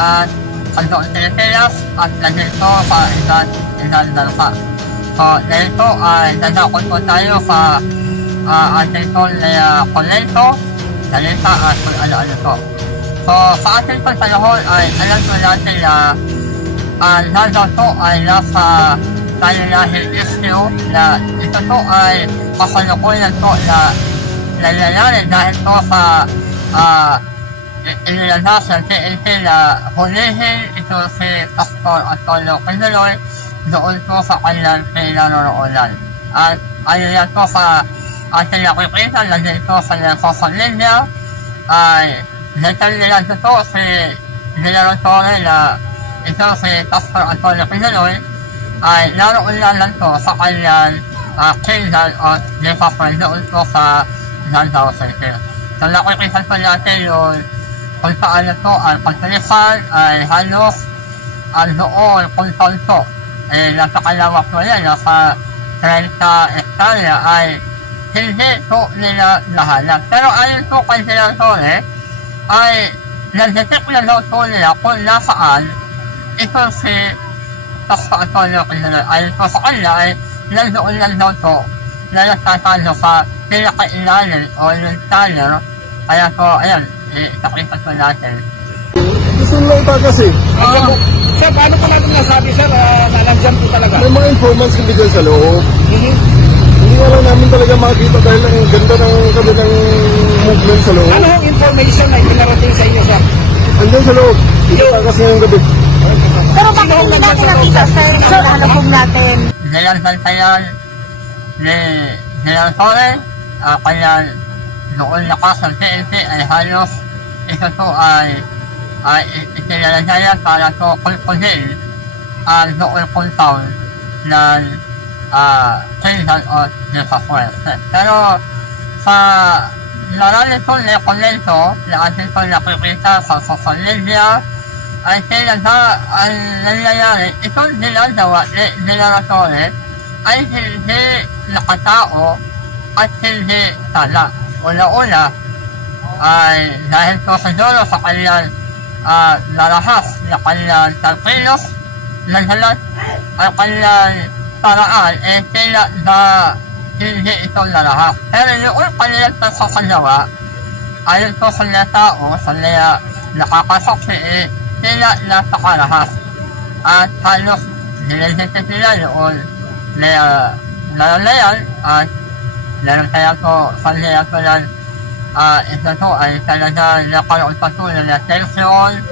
at kanto ng Pilipinas at nandito sa isang bansa. So, dito ay dadakot po tayo sa ating po na komento, salita at kung ano-ano po. So, sa ating po panahon ay alam po natin na nasa po ay nasa tayo dahil issue na ito po ay kasalukuyan po na nangyayari dahil po sa inilalabas ng TNT na hulihin ito si Pastor Antonio Quinaloy doon po sa kanilang pinaroroonan. At ayon yan po sa ating nakikita na dito sa social media ay natal nila dito si General Torre na ito si Pastor Antonio Quinaloy ay naroon lang po sa kanilang kingdom o department doon po sa Lanao City. So nakikita po natin yung kung paano po ang pagtalipan ay halos doon kung saan po nasa kalawak po yan, nasa 30 hektarya ay hindi po nila nahanap. Pero ayon po kay General Torre ay nag-detect na daw po nila kung nasaan ito si Pastor Antonio Quinaloy. Ayon po sa kanila ay nandoon lang daw po na nagtatalo sa pinakailalim o yung tunnel. Kaya po, ayan, nakita po natin. Gusto nila ita kasi. Sir, paano po natin nasabi, sir, na nandyan po talaga? May mga informants kami dyan sa loob. Hindi nga lang namin talaga makikita dahil ang ganda ng kanilang movement sa loob. Ano yung information na itinarating sa inyo, sir? Andyan sa loob. Dito takas ngayong gabi. Pero bakit hindi natin nakita, sir? Nahanapog natin. Nilalbantayan ni General Torre, kaya noon lakas ng TNT ay halos ito to ay itinalagyan para to kulkunin ang doon compound ng kingdom o department. Pero sa naranin po na komento na atin po nakikita sa social media ay talaga ang nangyayari, itong ginagawa ni General Torre ay hindi nakatao at hindi tala. Una-una ay dahil po siguro sa kanilang narahas na kanilang tarpilos, naghalat ang kanilang paraan tila na hindi ito narahas. Pero yung kanilang pagkakagawa, ayon po sa mga tao, sa mga nakakasaksi, tila napakarahas. At halos nilagyan nila noon na nalalayan at meron kaya po sa niya po ng ito to ay talaga nakaroon pa po na tensyon,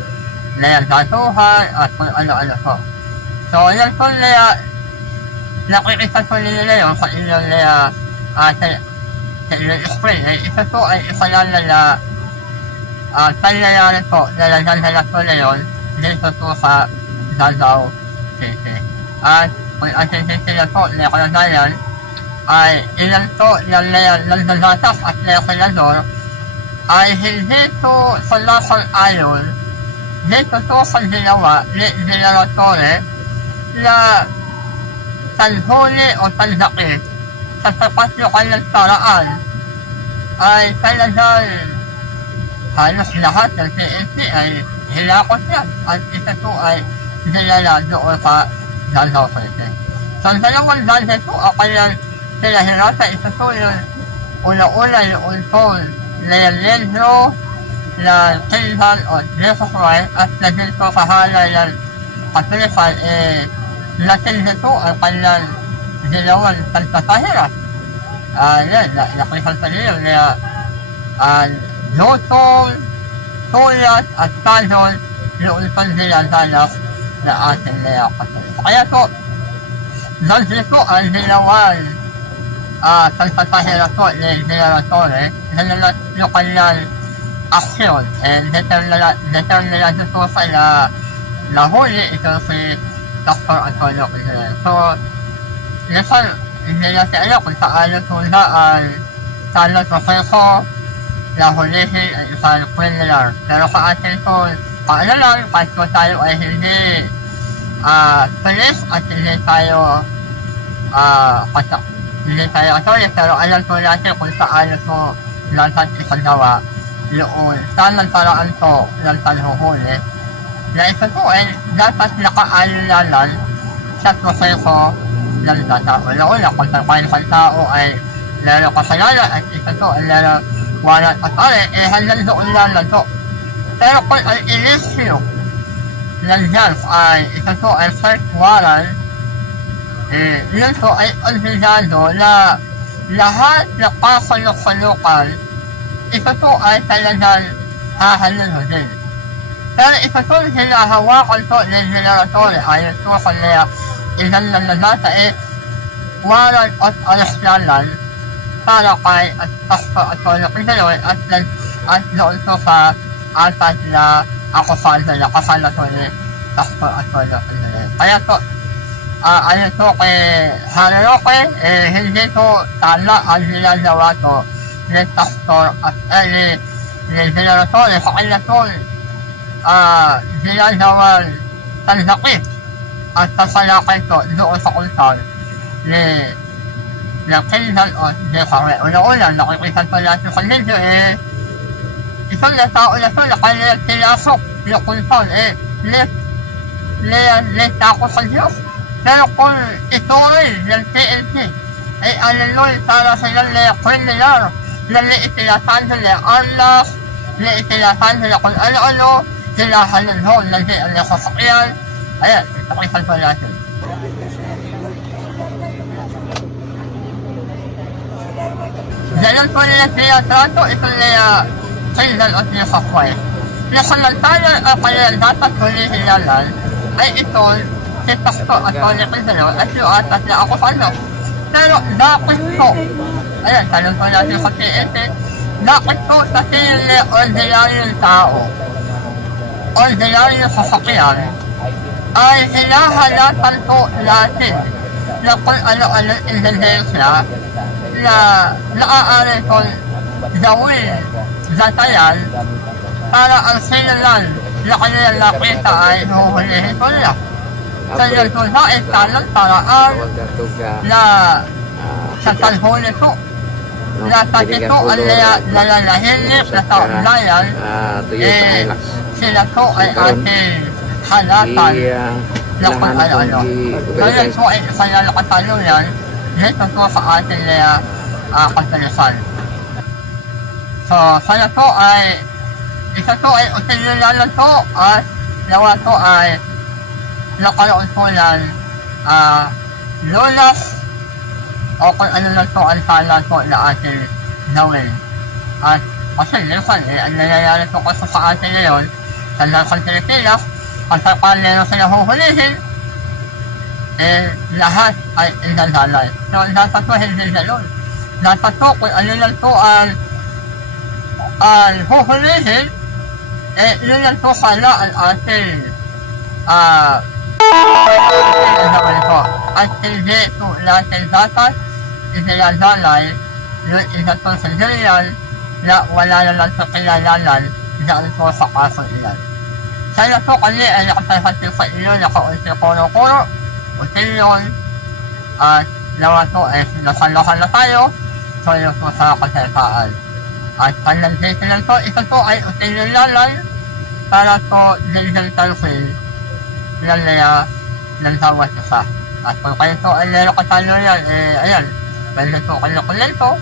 nagatuhan at kung ano-ano po. So yan po na nakikita po nila yun sa inyong sa inyong screen. Ito po ay isa lang na pangyayari po na nagdadala po na yun dito po sa Lanao City. At kung ating sila po na kalagayan ay ilan po ng nagdadatas at legislador ay hindi po sa lasang ayon dito po sa ginawa ni General Torre na tanhuli o tandaki sa tapat yung kanyang paraan ay talagang halos lahat ng TNT ay hilakot yan at ito po ay dinala doon sa Lanao City. So sa dalawang dahil po ang kanyang pinahirata, ito po yung una-una yung po na yung lendro na Kingdom o Jesus Christ at naging po sa halay ng Katolikan natin dito ang kanilang ginawang pagpapahirat. Yan, nakikita pa niyo na lutong, tuyat at talon yung pang dinadalas na ating nila Katoliko. Kaya po, nandito ang ginawang pagpapahirat po ni General Torre na yung kanilang aksyon and determination dito sa nahuli ito si Dr. Antonio Quinaloy. So, hindi natin alam kung saan ito na ang talong proseso na hulihin ang isang criminal. Pero sa atin po, paano lang, kahit po tayo ay hindi police at hindi tayo attorney, pero alam po natin kung saan ito lahat isagawa yung tamang paraan po ng panhuhuli na ito po ay dapat nakaalalalan sa proseso ng data. Una-una, kung saan ang tao ay lalo kasalanan at ito po ay lalo walang atari, hanggang doon lang to. Pero kung ang inisyo ng judge ay ito po ay search warrant, yun po ay obligado na lahat na kasaluk-salukan, ito po ay talagang hahalunin. Pero ito po hinahawakan po ng generatory ayon po sa niya ilan na nagata warrant at arrestalan para kay at pasto at tulog pinaloy at doon po sa apat na akusado na kasalato ni pasto at tulog pinaloy. Kaya po, ayon po kay Haroke, hindi po tama ang ginagawa to ni pastor at ni generatory sa kanya po ginagawang tansakit at pasalakay ko doon sa kultal ni Kinsan o Desare. Una-una, nakikita po natin sa video isang na tao na ito na kanya pinasok yung kultal ni tako sa Diyos. Pero kung ito rin ng TNT ay alaloy para sa ilang criminal na itinatahan nila Allah, na itinatahan nila kung ano-ano, sinahanan ho, nandiyan ang nasasakyan. Ayan, nakikisan po natin. Ganun po nila sinatrato, ito nila Kinsan at Desare. Nasamantalang ang kanilang dapat huli-hilalan ay ito si Pasto at Tony Kinsan at yung atas na ako sa ano. Pero bakit po? Ayan, tanong po natin sa TNT, bakit po sa tingin na ordinaryong tao, ordinaryong sasakyan, ay hinahalatan po natin na kung ano-ano indensya na naaari kong gawin datayan para ang sinulan na kanilang nakita ay huhulihin ko nila. Kaya ito na ay tanong paraan na sa talhuli ko na tatito ang nalalahinik na taon-layan sila ko ay ating halatan na kung ano-ano. Kaya ito ay isa na nakatalunan dito po sa ating katalisan. So, sana po ay isa to ay utililan to at nawa to ay nakaroon po ng lunas o kung ano na to ang sana po na ating gawin. At kasi minsan ang nangyayari po kasi sa atin ngayon sa Nasang Pilipinas, ang paano sila huhulihin, lahat ay inadalay. So, dapat po hindi gano'n. Dapat po kung ano lang po ang huhulihin, yun lang po sana ang ating gawin po. At hindi po natin dapat inadalay yung isa po sa diriyan na wala na lang sa kilalanan dyan po sa kaso ilan. Sana po kami ay nakapalhati sa inyo, nakaunti-kuro-kuro, opinion, at nawa po ay nasalahan na tayo, so yun po sa kasaypaan. At panandito lang po, ito po ay opinion lang para po digital free lang nila ng tawag isa. At kung kayo po ay meron katalo yan, ayan, pwede po kayo kulento,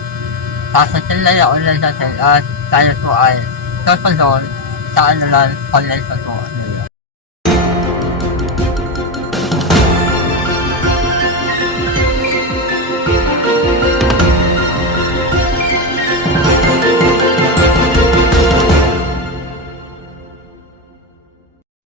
pasasin na yan ulit natin at tayo po ay tutuloy sa ano lang konento po nila.